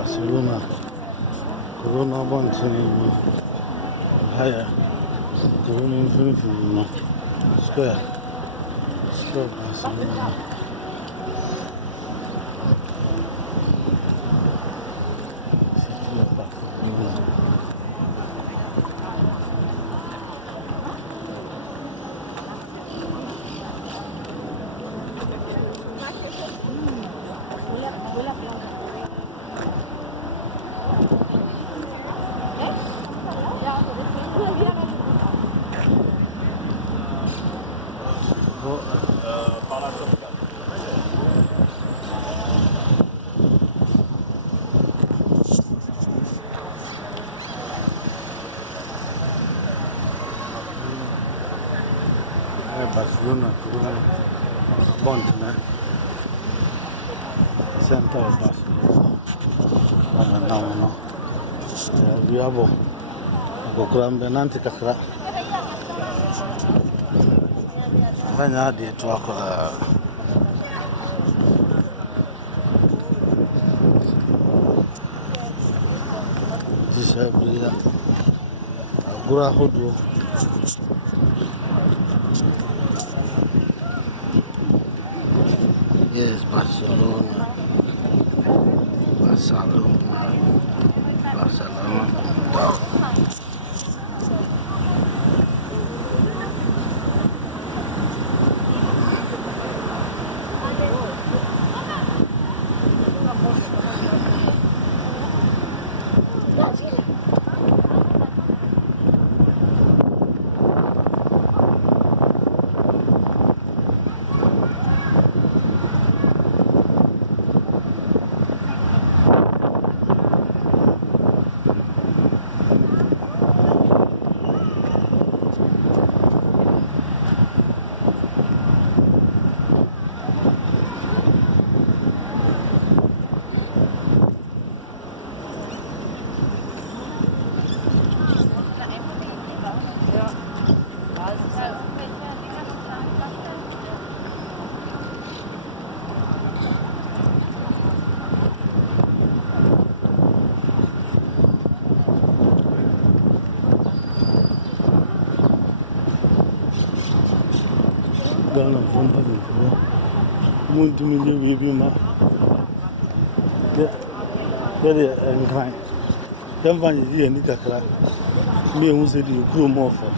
Barcelona, Corona Mountain, higher, Corona Infinity, Square, Barcelona. Barcelona, Corona, Mountain, center of Barcelona. No. We have a Gokram Benanti Kakra. I had the talk. This is Gura Hudu. Yes, Barcelona. Ghana from heaven. Moon to me, baby, ma. Very inclined. Then find you and Nika. Me who said you grew more for.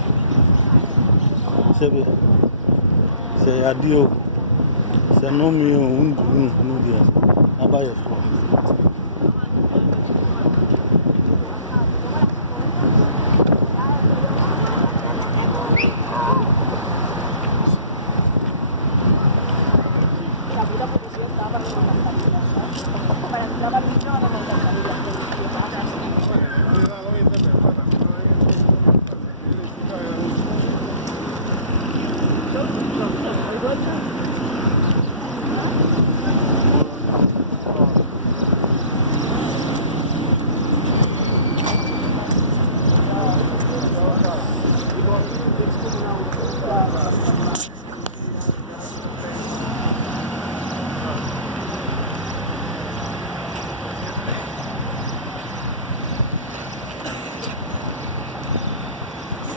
Say adieu. Say no me, won't do no dear. I buy a floor.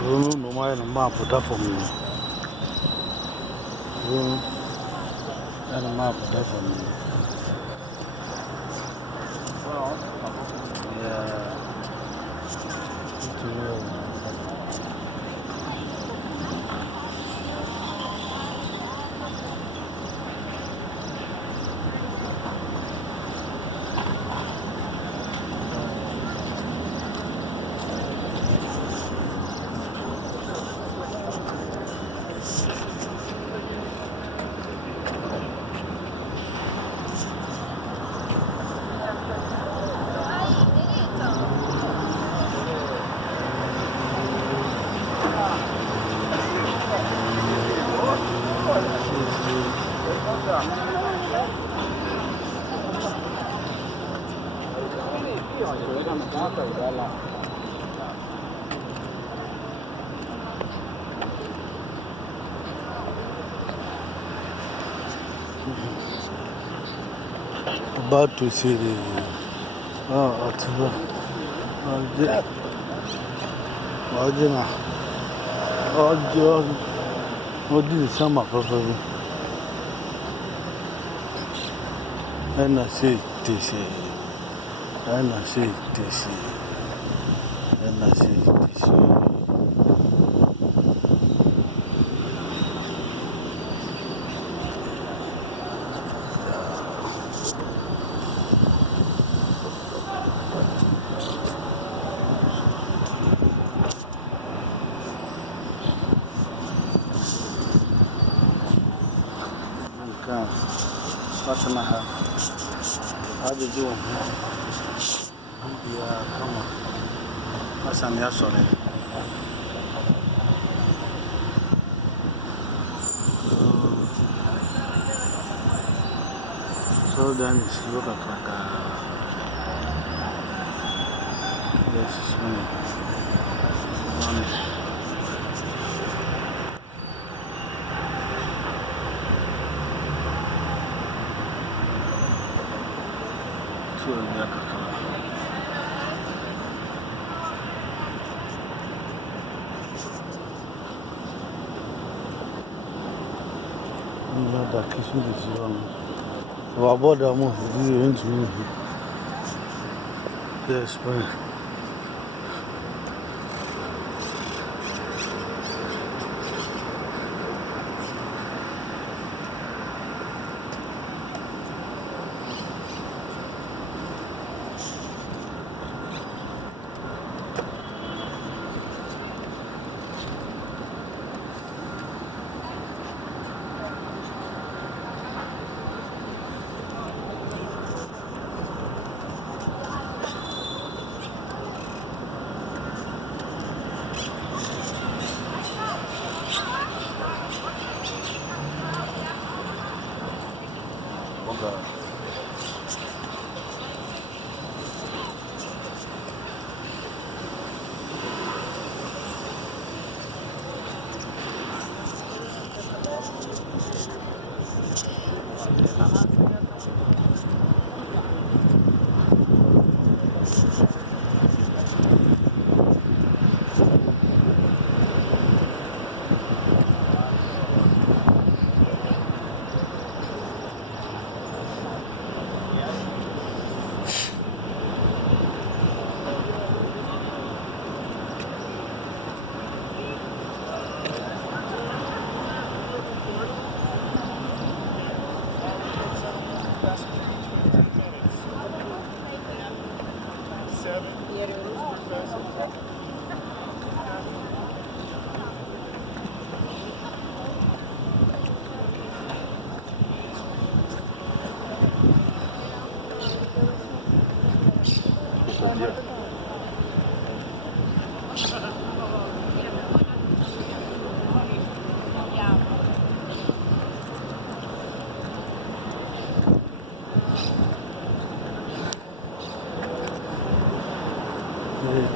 No more than map put up for me. And a map put up for me. Yeah. About to see the Oh, Ottawa. Ordina. What did summer properly? And I say, this, and I say, this, and I say, this. What's my house? How did you do? Yeah, come on. What's on your sorry? So then it's look like yes, it's me. Honest. Two and the that kiss me this one. So I bought that one. This is into me. Yes, man.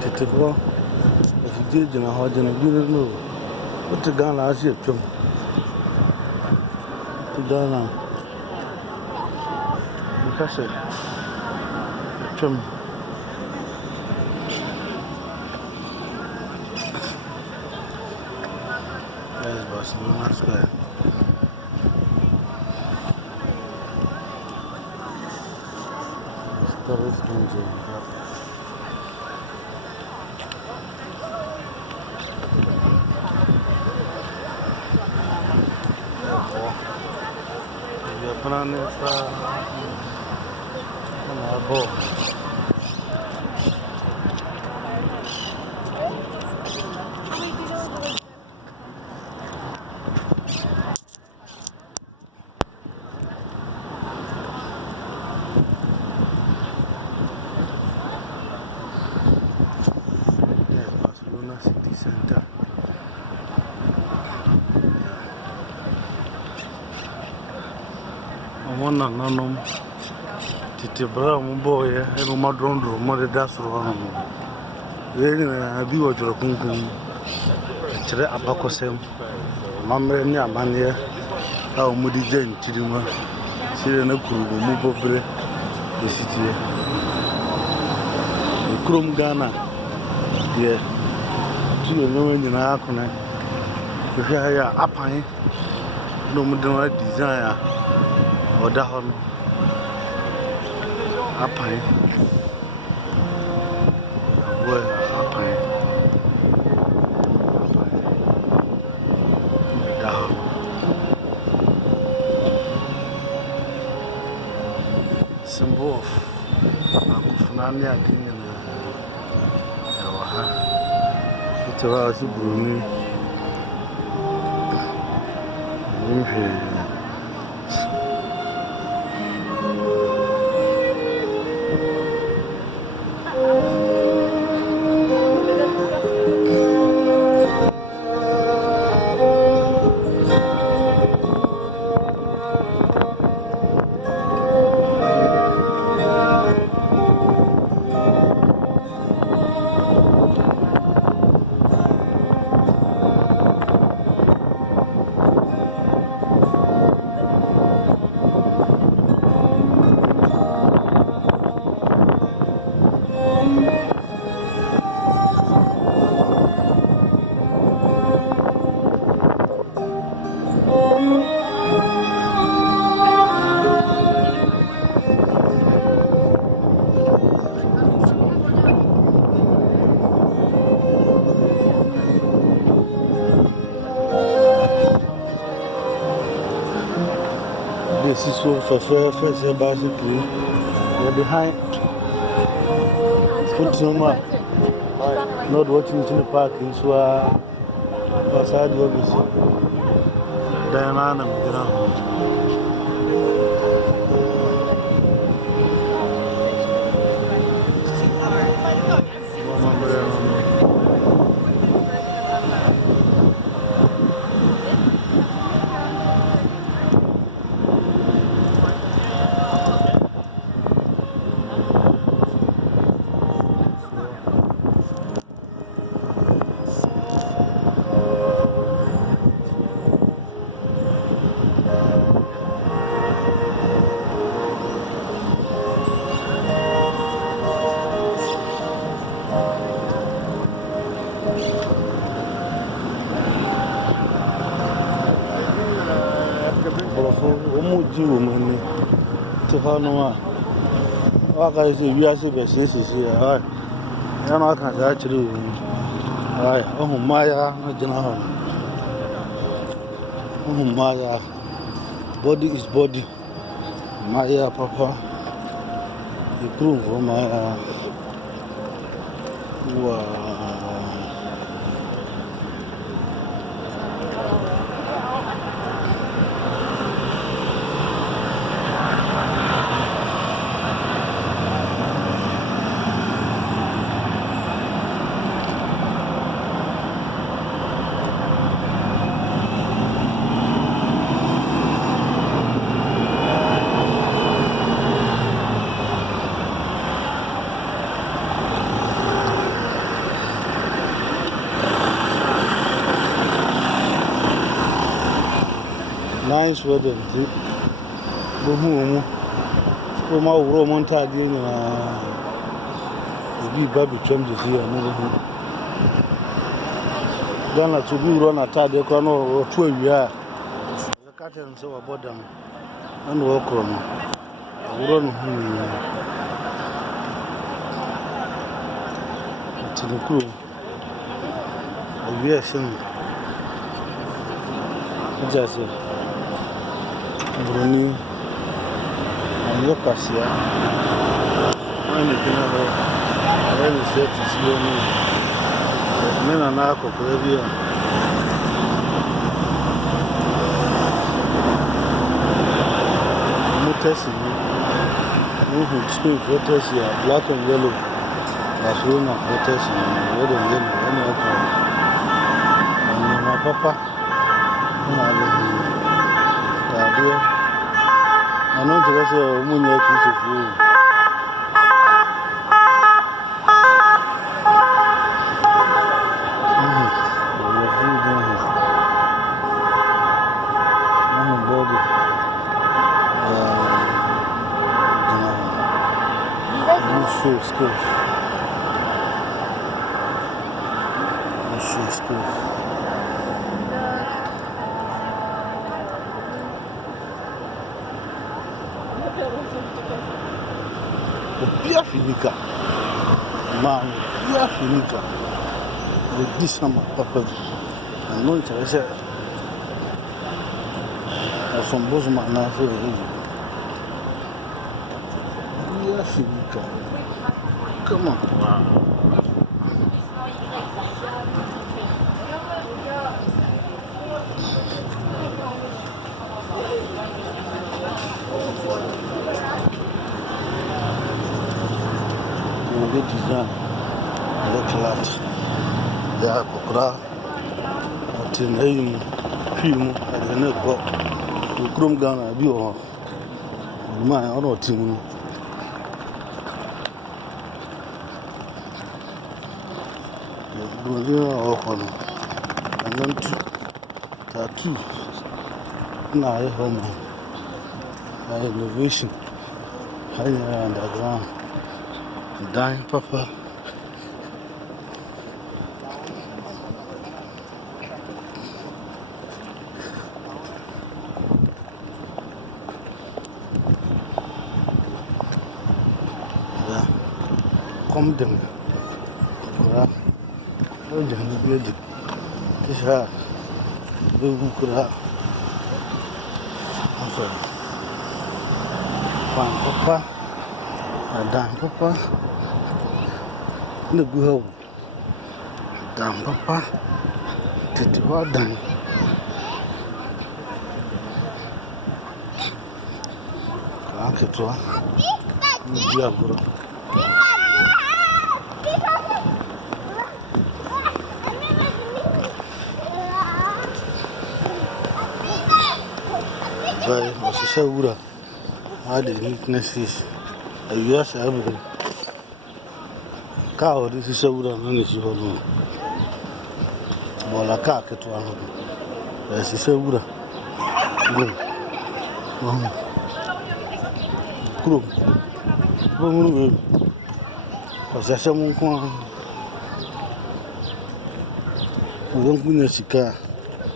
Titibo, if you did, you know how to do it. No, what's the gun last year? To Ghana, because yes, Barcelona Square. Paris Museum. Barcelona City Center. I want to know Titibra boy, and my drone room, mother that's wrong. Then I be what you're going to Abacosem, Mamma and Yamania, how Moody Jane Chidima, Sirena Kuru, Mubobre, the city. Chrome Ghana. Yeah. You know, in Akuna. If you have a pine, no more desire or down a pine. Well, a pine. Down. Symbol of Funania thing in it's a house of Bruni. This is so for first basically. You're behind. Put some not watching in the park in Swa outside your business. Diana, woman to Hanua. What I say, we are the best. This is here. I can actually. Oh, Maya, General. Oh, Maya. Body is body. Maya, Papa. You prove for Maya. Wow. Nice weather. Go home. Go my Roman tag in be baby trim this year. Ghana to be run at Tade Corner or 12 years. The curtain so about them and walk on. Run to the crew. Aviation. Just Bruni and Yokasia. Anything of any set is your name. Men and Alco, Caribbean. Mutesi, moving school for Tessia, black and yellow. That's room for Tessia, red and yellow, any other. And my papa. I know to say a woman yet is a fool. Body. Skills. place. Bia Finica. Man, Bia Finica. With this summer, Papa. And no interest. From Bosman now for Bia Finica. Come on. Wow. Good design. Look at that. Yeah, Pokra. I think I'm film. I don't know what. The Chrome Ghana be on. My other team. The on. And then tattoo. Now I home. Innovation. Higher underground. Dying Papa. Yeah. Come down. Oh, the building. This is the book. I'm sorry. Fine, Papa. Dying Papa. No go. Damn Papa. Did you well done? Can't get to her. You go. But I said, Wood, I did weaknesses. I guess I will. Cow, this is so good on this one. Well, a car to one. As he said, Wood. Good. Because I said, we don't finish a car.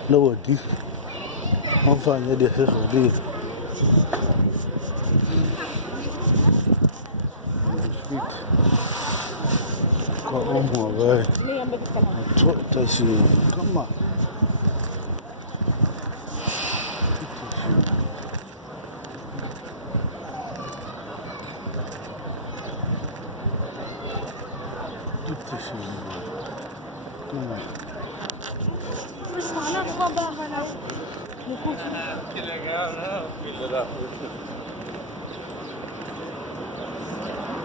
No, what this? I'm fine. The head of this. Oh, my God. Come on.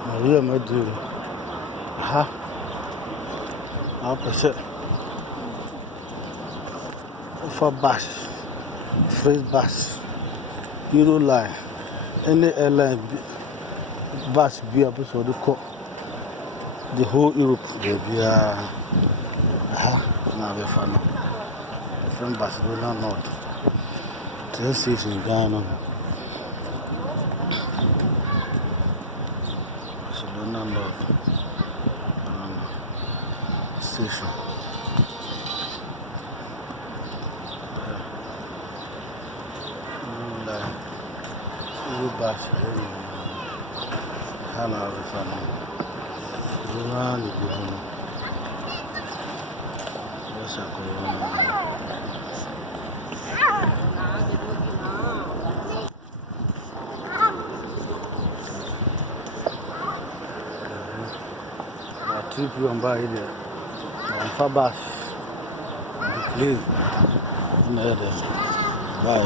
Maria Maduro. Aha. Opposite. For bus. Freight bus. Euro line. Any airline bus be able to the whole Europe. Aha. Now we're fun. From Barcelona North. 10 stations in Ghana. Barcelona North. Station. Bus. Hana Rufano. Run the Buhono. Yes, I could. Trip you and buy there. On Fabas, the plane, and buy.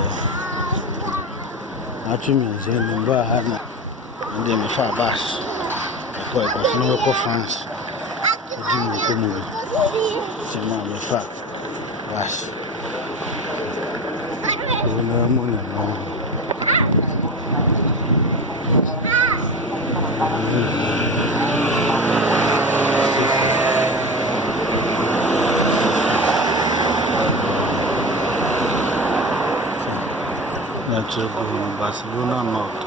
Actually, I'm saying, buy Hannah, and then Fabas. I call it Barcelona, France. I didn't come with the fact. Bas. No money, no. Barcelona North.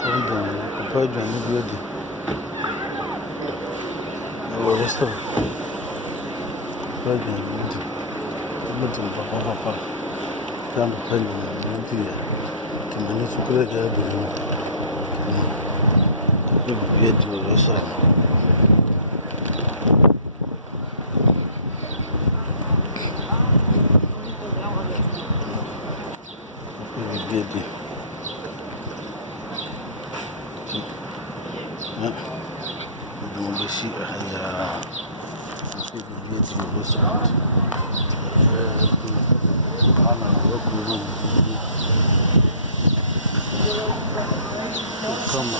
Come Pode ver, não viu ali. Eu vou ver. Pode ver, não viu. Muito bom, papá. Tá, pode ver, não viu. Também não sou crediado, não. Eu vi de restaurante. Eu vi não deixe a vídeo de restaurante. Calma.